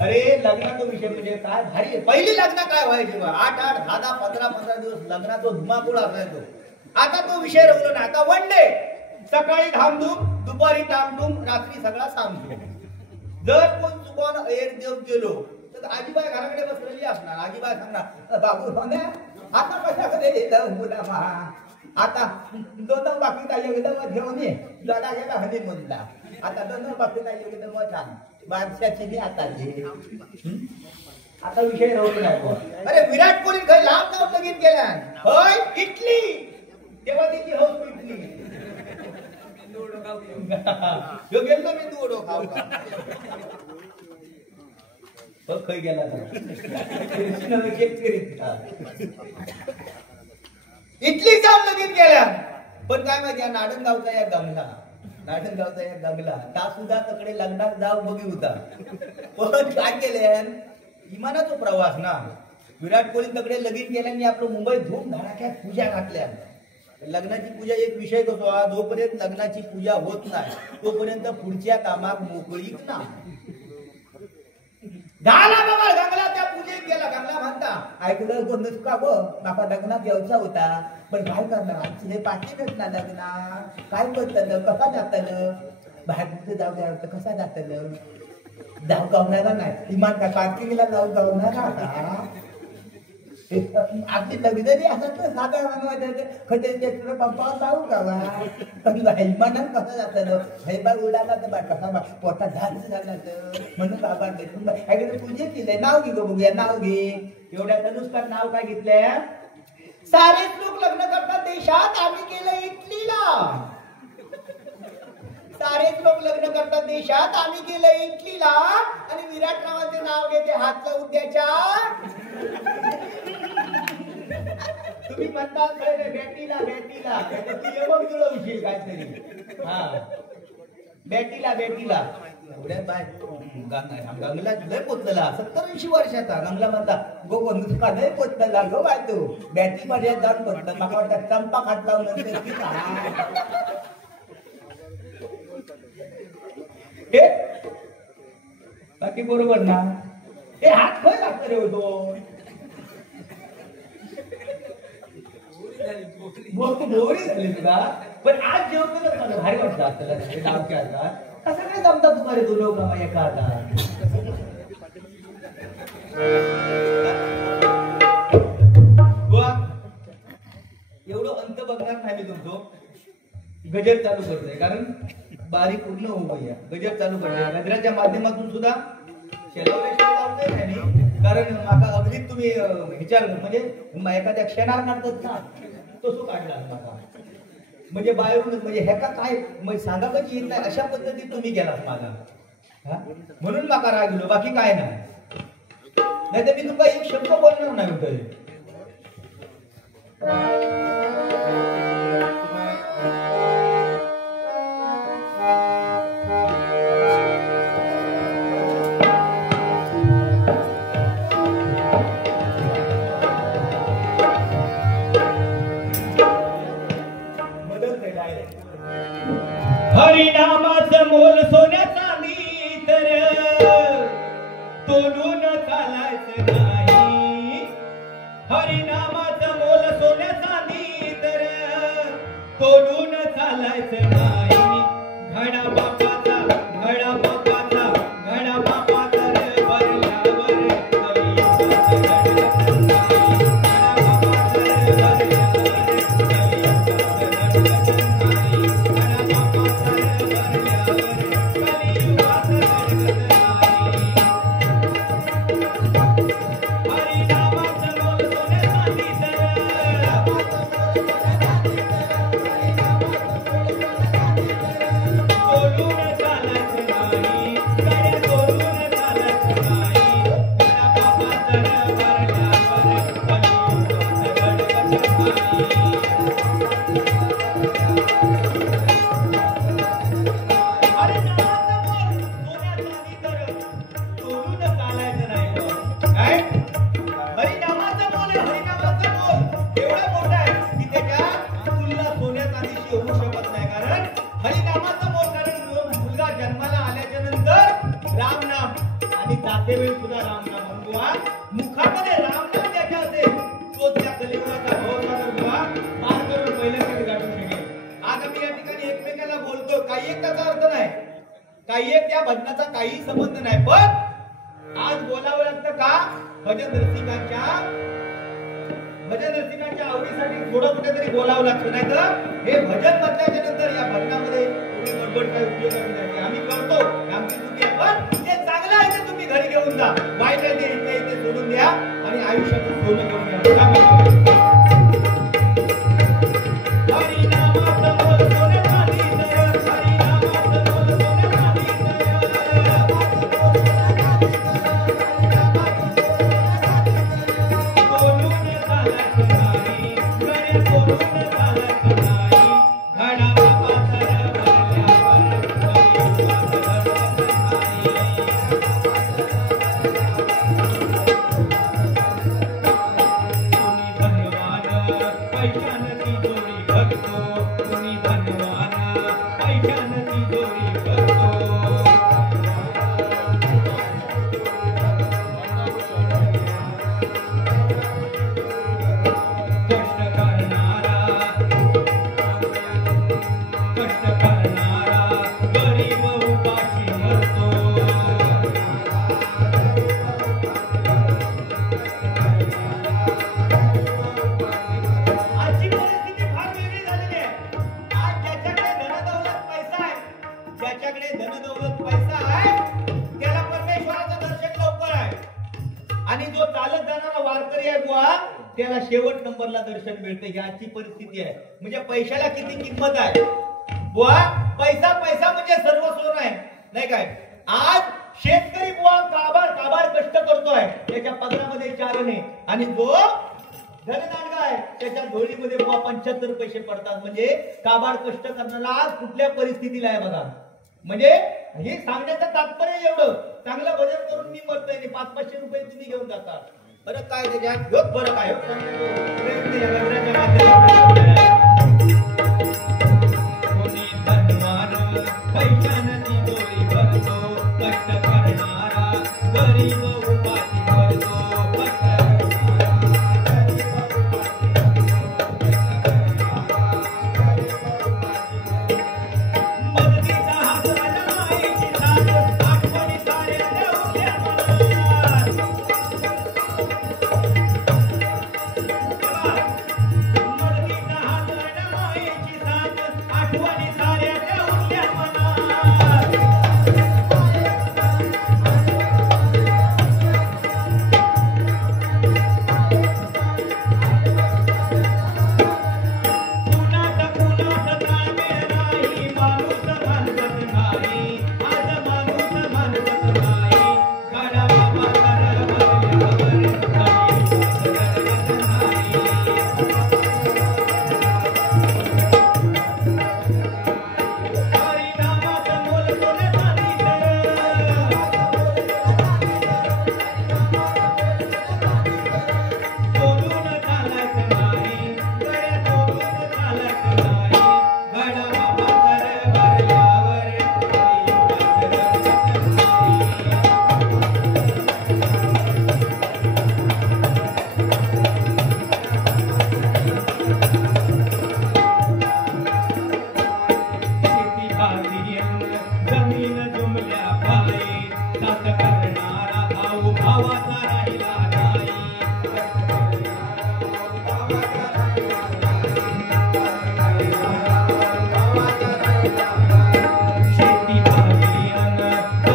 अरे लग्नाचा विषय म्हणजे काय भारी पहिली लग्न काय व्हायची 8 10 15 दिवस लग्नाचा धुमाकूळ असायचो. आता तो विषय राहिलो ना. आता वन डे सकाळी धामधूम दुपारी धामधूम रात्री सगळा सामधूम. जर कोण चुकून एक देव गेलो तर आजीबाई घराकडे बसलेली असणार. आजीबाई सांगणार बाबू आता कशाकडे मुला आता दोन बाकी एकदम घेऊन ये लढा गेला हनी म्हणला. आता दोन बाकी एकदम छान बादशाची मी आता आता विषय राहिलो नाही. अरे विराट कोहली काही लांब जाऊन लगीन केल्या होय इटली तेव्हा त्याची हौस पिटली. गेलो मी तू खाऊ का खै गेला इटली जाऊन लगीन केल्या. पण काय माहिती नाडनगावचा या गंगला त्या सुद्धा तकडे लग्नात जाऊ बघी होता. पण काय केले विमानाचा प्रवास ना विराट कोहली तकडे लगीन केल्याने आपलं मुंबई धूम धडाक्यात पूजा घातल्या. लग्नाची पूजा एक विषय कसो जोपर्यंत लग्नाची पूजा होत नाही तोपर्यंत पुढच्या कामात मोकळीक ना. झाला बाबा गंगला त्या पूजेत गेला. गंगला म्हणता ऐकलं कोण का गो बाबा लग्नात यायचा होता पण काय करणार आमची हे पाठीच ना लग्ना काय करतलं कसा जातलं बाहेर जाऊ द्या कसा जातलं जाऊ गावणारा नाही इमान का पार्किंगला जाऊ गावणारा का आपली लग्जरी असत साधारण खटे पंपावर जाऊ गावा पण इमानात कसं जातलं हैबा उडाला तर बा कसा पोटात झालं झालं म्हणून बाबा पूजे केले नाव घे गो बघूया नाव घे. एवढ्या नुसतं नाव काय घेतलंय सारेच लोक लग्न करतात देशात आम्ही केलं इटलीला. सारेच लोक लग्न करतात देशात आम्ही केलं इटलीला आणि विराट नावाचे नाव घेते हात लावून द्याच्या. तुम्ही म्हणता बॅटीला तू एवढं जुळवशील काहीतरी हा बॅटीला एवढ्यात बाय गंगला लय पोचलेला 70-80 वर्षाचा. गंगला म्हणता गो नुसका लय पोचलेला गो बाय तू बॅटी मध्ये जाऊन पोचला मला वाटतं चंपा खात लावून बाकी बरोबर ना. हे हात खय लागतं रे होतो बोरी झाली तुला. पण आज जेवतो मला भारी वाटतं आपल्याला डावक्याला कसं काय जमतात तुम्हाला तू लोक एका हातात एवढं अंत बघणार नाही मी तुमचं. गजर चालू करतोय कारण बारीक पूर्ण होऊया. गजर चालू करतोय गजराच्या माध्यमातून सुद्धा कारण माका अगदी तुम्ही विचार म्हणजे एखाद्या क्षणात काढतात ना तसं काढला माका म्हणजे बाहेरूनच म्हणजे ह्याका काय सांगा कशी येत नाही अशा पद्धतीत तुम्ही गेलात माझा म्हणून माका रागिलो बाकी काय नाही. नाही तर मी तुमका एक शब्द बोलणार नाही होत. हरिनामाचं मोल सोन्या चांदी तर तोडून चालायचं नाही. हरिनामाचं मोल सोन्या चांदी तर तोडून चालायचं नाही. घडा बापाचा घडा बापाचा घडा बापा तर भरल्यावर कलियुगाचं घडलं नाही. घडा बापा तर भरल्यावर कलियुगाचं घडलं नाही. घडा बापा तर भरल्यावर कलियुगाचं घडलं नाही. हरिनामाचं मोल सोन्या चांदी तोडून चालायचं नाही. गड्या तोडून चालायचं नाही. घडा बापा तर भरल्यावर कलियुगाचं घडलं नाही. हरिनामाचं मोल सोन्या चांदी तर तोडून चालायचं नाही. काय? हरिनामाचं मोल आहे. हरिनामाचं मोल एवढं मोठं आहे की त्याच्या तुलना सोन्या चांदीशी होऊ शकत नाही. कारण हरिनामाचं मोल, कारण मुलगा जन्माला आल्याच्या नंतर रामनाम आणि जातेवेळी सुद्धा रामनाम म्हणून मुखामध्ये रामनाम ज्याच्या असेल तो त्या कलियुगाचा भवसागर बुवा पार करून पहिल्या कधी गाठू शकेल. आज आम्ही या ठिकाणी एकमेकांना बोलतो, काही एक त्याचा अर्थ नाही, काही एक त्या भजनाचा काही संबंध नाही, पण आज बोलावं लागतं का? भजन रसिकांच्या आवडीसाठी थोडं कुठेतरी बोलावं लागतं. नाही तर हे भजन म्हटल्याच्या नंतर या भजनामध्ये तुम्ही बडबड काही उपयोग नाही. आम्ही करतो, आमची चुकी आहे, पण जे चांगलं आहे ते तुम्ही घरी घेऊन जा. वाईट आहे ते इथे सोडून द्या आणि आयुष्याचं सोनं घेऊन घ्या. हरिनामाचं मोल सोन्या चांदी तर, हरिनामाचं मोल सोन्या चांदी तोडून चालायचं नाही. गड्या तोडून चालायचं नाही. घडा बापा तर भरल्यावर कलियुगाचं घडलं नाही. तुम्ही धनवान पैशानं तिजोरी भरतो. तुम्ही धनवान पैशानं तिजोरी भरतो. कष्ट करणारा गरीब उपाशी मरतो. आजची परिस्थिती फार वेगळी झालेली आहे. आज ज्याच्याकडे धनदौलत पैसा आहे, ज्याच्याकडे धनदौलत पैसा आहे त्याला परमेश्वराचं दर्शन लवकर आहे, आणि जो चालत जाणारा वारकरी आहे बुवा त्याला शेवट नंबरला दर्शन मिळते. ही आजची परिस्थिती आहे. म्हणजे पैशाला किती किंमत आहे बुवा. पैसा पैसा म्हणजे सर्वस्व नाही काय. आज शेतकरी बुवा काबाड कष्ट करतोय, त्याच्या पदरामध्ये 4 आणे, आणि जो धनदांडगा आहे त्याच्या झोळीमध्ये बुवा 75 पैसे पडतात. म्हणजे काबाड कष्ट करणारा आज कुठल्या परिस्थितीला आहे बघा. म्हणजे हे सांगण्याचं तात्पर्य एवढं, चांगलं भजन करून मी मरतोय आणि 500-500 रुपये तुम्ही घेऊन जाता. बरं काय त्याच्यात ह्योच फरक आहे. कोणी धनवान पैशानं तिजोरी भरतो. कष्ट करणारा गरीब उपाशी मरतो. मदतीचा हात आला माईची साथ, आठवणी साऱ्या ठेवल्या मनात. मदतीचा हात आला माईची साथ, आठवणी साऱ्या ठेवल्या मनात. कुणाचा ताळमेळ नाही, माणूस मानवत नाही. आज माणूस मानवत नाही. घडा बाबा तर भरल्यावर कलियुगाचं घडलं नाही.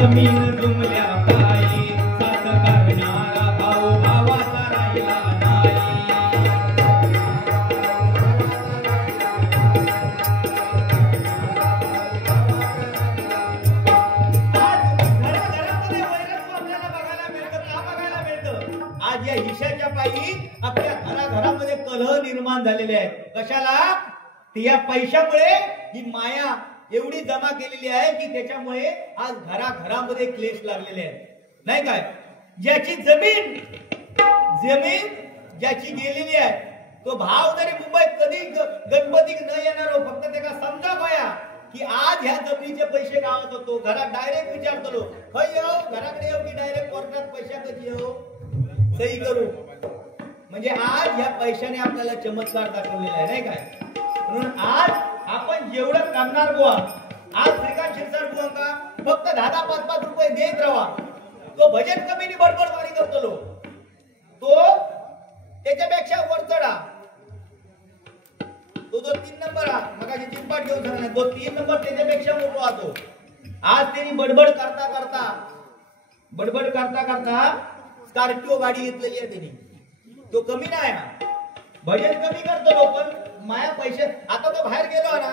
जमीन जुमल्या पायी साथ करणारा भाऊ भावाचा राहिला नाही. आज या हिशाच्या पायी आपल्या घराघरामध्ये कलह निर्माण झालेले आहेत. कशाला? या पैशामुळे ही माया एवढी जमा केलेली आहे की त्याच्यामुळे आज घराघरामध्ये क्लेश लागलेले आहेत. नाही काय? ज्याची जमीन ज्याची गेलेली आहे तो भाव जरी मुंबईत कधी गणपती न येणार हो, फक्त त्याला समजा पाया की आज ह्या जमिनीचे पैसे गावात होतो. घरात डायरेक्ट विचारतो खय येऊ, घराकडे येऊ की डायरेक्ट कोर्टात पैसा कधी येऊ सही करू. म्हणजे आज ह्या पैशाने आपल्याला चमत्कार दाखवलेला आहे. नाही काय? म्हणून आज आपण जेवढं करणार बुवा, आज श्रीकांत शिरसाट बुवांका फक्त 10-5 रुपये देत राहा. तो बजेट कमीने बडबड वारी करतो, तो त्याच्यापेक्षा वर चढा. तो जो 3 नंबर हा मगाशी चिंपाट घेऊन सांगणार, तो 3 नंबर त्याच्यापेक्षा मोठा होतो. आज त्यांनी बडबड करता स्कॉर्पिओ गाडी घेतलेली आहे त्यांनी. तो कमी नाही हा, बजेट कमी करतो पण माया पैसे. आता तो बाहेर गेलो ना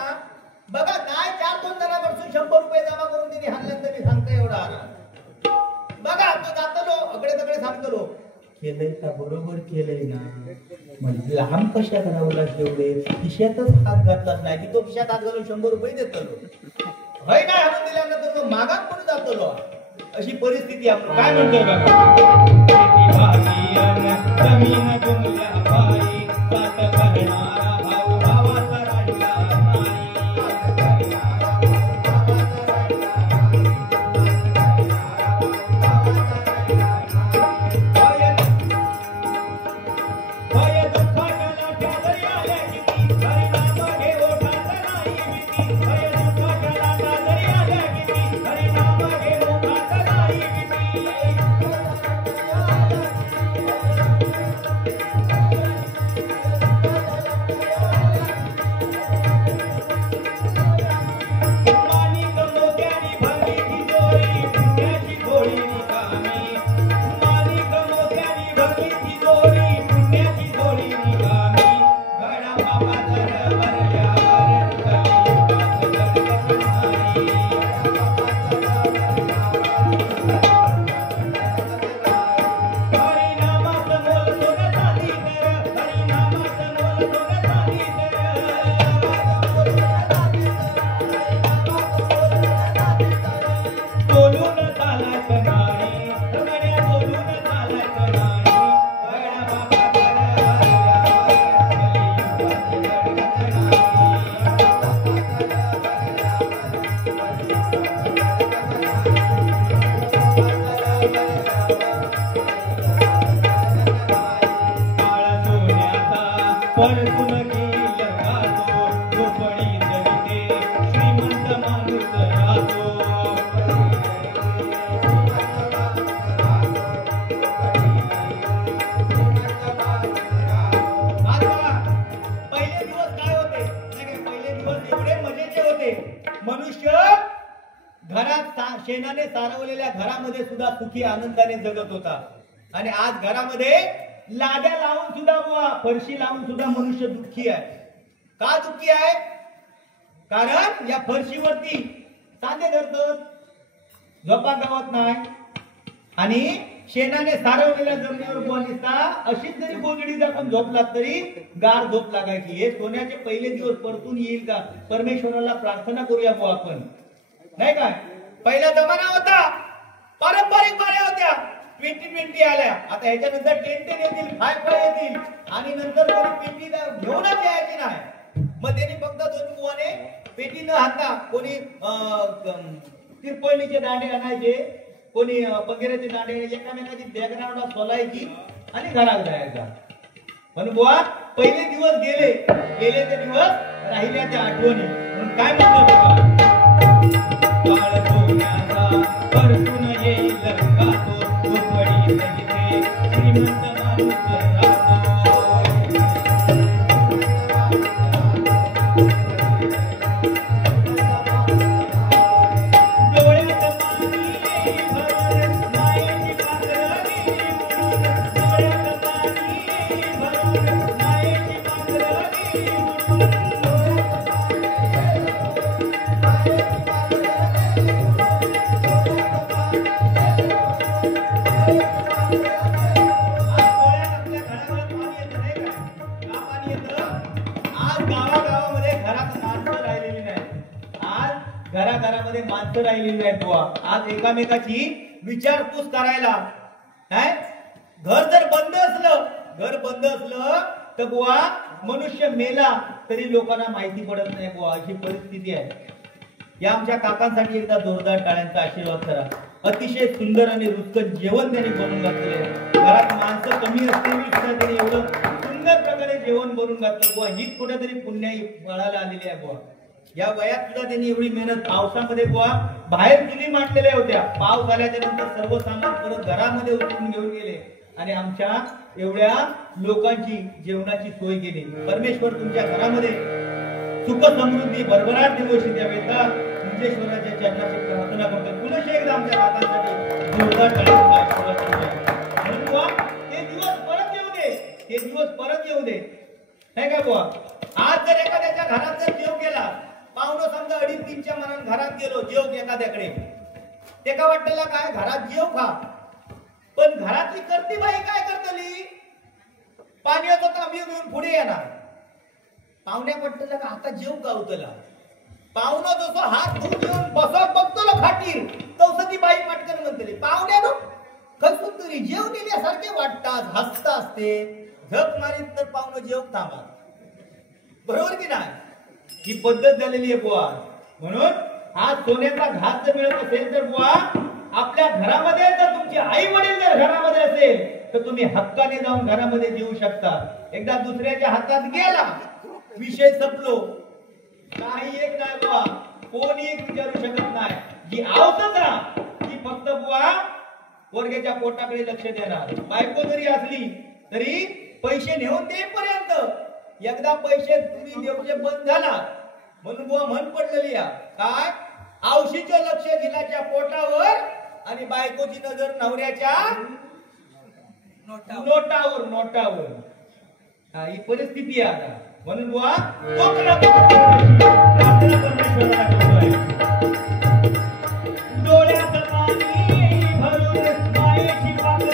बघा, काय 4-2 जणांपासून 100 रुपये जमा करून त्यांनी हाणल्यानंतर मी सांगता एवढा आला. बघा तो जातलो अकडे तकडे सांगतो केलंय का बरोबर केलंय ना. म्हणजे लहान कशा करावं तेवढे खिशातच हात घातलाच नाही की तो खिशात हात घालून 100 रुपये देतो. हय काय हाणून दिल्यानंतर तो मागात पण जातो. अशी परिस्थिती आपण काय म्हणतोय बघा. जमीन जुमल्या पायी साथ करणारा भाऊ भावाचा राहिला नाही. शेणाने सारवलेल्या घरामध्ये सुद्धा सुखी आनंदाने जगत होता. आणि आज घरामध्ये लाद्या लावून सुद्धा बुवा, फरशी लावून सुद्धा मनुष्य दुःखी आहे. का दुःखी आहे? कारण या फरशीवरती साधे धरतात, झोपा गावात नाही. आणि शेणाने सारवलेल्या जमिनीवर बुवा निसता अशीच जरी गोगडी दाखवून झोपला तरी गार झोप लागायची. हे सोन्याचे पहिले दिवस परतून येईल का? परमेश्वराला प्रार्थना करूया बुवा आपण. नाही काय? पहिला जमाना होता, पारंपरिक बाऱ्या होत्या. 2020 आल्या, आता ह्याच्यानंतर 10 येतील, 5 येतील आणि नंतर कोणी पेटी घेऊनच यायची नाही. मग त्यांनी फक्त 2 बुवाने पेटी न हाता कोणी तिरपळणीचे दांडे आणायचे, कोणी पगेराचे दांडे, एकामेकाची बॅकग्राऊंड सोलायची आणि घरात जायचा. म्हणून बुवा पहिले दिवस गेले ते दिवस राहिल्या त्या आठवणी. म्हणून काय म्हणतो काळ सोन्याचा परतून येईल गातो, झोपडी जगिते श्रीमंत माणूस राहतो. डोळ्यात पाणी घराघरामध्ये माणसं राहिलेली आहेत बुवा. आज एकामेकाची विचारपूस करायला काय घर जर बंद असलं तर बुवा मनुष्य मेला तरी लोकांना माहिती पडत नाही बुवा, अशी परिस्थिती आहे. या आमच्या काकांसाठी एकदा जोरदार टाळ्यांचा आशीर्वाद करा. अतिशय सुंदर आणि रुचकर जेवण त्यांनी बनवून घातलेले आहे. घरात माणसं कमी असलेली सुद्धा त्यांनी एवढं सुंदर प्रकारे जेवण बनवून घातलं बुवा. हीच कुठेतरी पुण्याई फळाला आलेली आहे बुवा. या वयात सुद्धा त्यांनी एवढी मेहनत. पावसामध्ये बुवा बाहेर चुली मांडलेल्या होत्या. पाऊस आल्याच्या नंतर सर्व सामान परत घरामध्ये उचलून घेऊन गेले आणि आमच्या एवढ्या लोकांची जेवणाची सोय केली. परमेश्वर तुमच्या घरामध्ये सुख समृद्धी भरभराट दिवशी द्यावे. तर मुंजेश्वराच्या चरणाची प्रार्थना करतो. पुन्हा एकदा आमच्या काकांसाठी जोरदार टाळ्यांचा आशीर्वाद करतो. म्हणून बुवा ते दिवस परत येऊ दे. नाही का बुवा? आज जर एखाद्याच्या घरात जर जेव केला, पाहुणं समजा 2.5-3च्या मनात घरात गेलो जेव एखाद्याकडे, ते का वाटलेला काय घरात जेव खा, पण घरातली करती बाई काय करतली? पाण्याचा तांबी घेऊन पुढे येणार. पाहुण्या पटलं का आता जेव गावतला. पाहुणा जसं हात धुवून येऊन बसत बघतो खाटी तसं ती बाई पटकन म्हणतली पाहुण्यानो खसून तरी जेव नेल्यासारखे वाटतात, हसता असते. झक मारीत तर पाहुणं जेव थांबा. बरोबर की नाही? ही पद्धत झालेली आहे बुवा. म्हणून आज सोन्याचा घास जर मिळत असेल तर बुवा आपल्या घरामध्ये जर तुमचे आई वडील जर घरामध्ये असेल तर तुम्ही हक्काने जाऊन घरामध्ये जेवू शकता. एकदा दुसऱ्याच्या हातात गेला विषय संपलो. काही एक नाही बुवा, कोणी एक विचारू शकत नाही. जी आवतच ती फक्त बुवा वर्गाच्या पोटाकडे लक्ष देणार. बायको जरी असली तरी पैसे नेऊन देईपर्यंत एकदा पैसे तुम्ही देऊचे बंद झाला म्हणून बुवा म्हण पडलेली काय आवशीचं लक्ष दिलाच्या पोटावर आणि बायकोची नजर नवऱ्याच्या नोटावर. ही परिस्थिती आहे आता. म्हणून बुवा डोळ्यात पाणी भरून मायेची पाकळी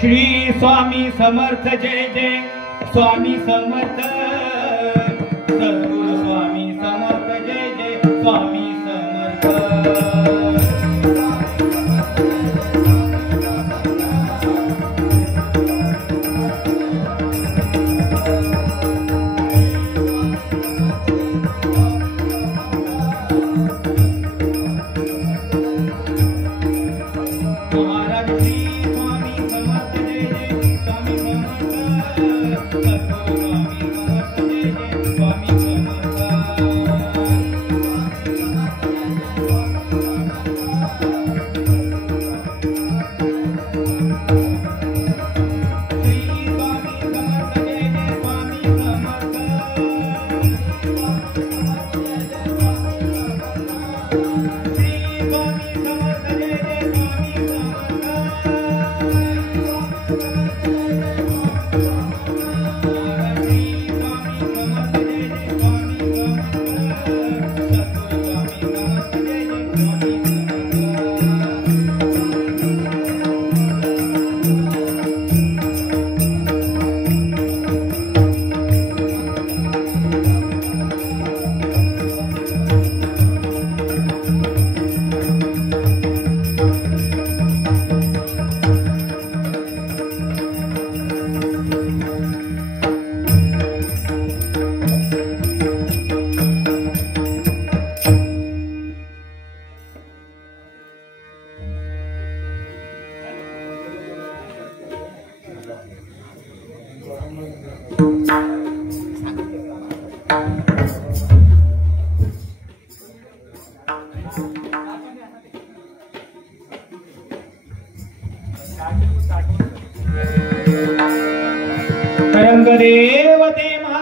श्री स्वामी समर्थ जय जय स्वामी समर्थ सद्गुरु स्वामी समर्थ जय जय स्वामी समर्थ. स्वामी समर्थ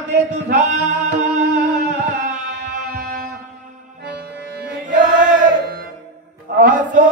मध्ये तुझा असो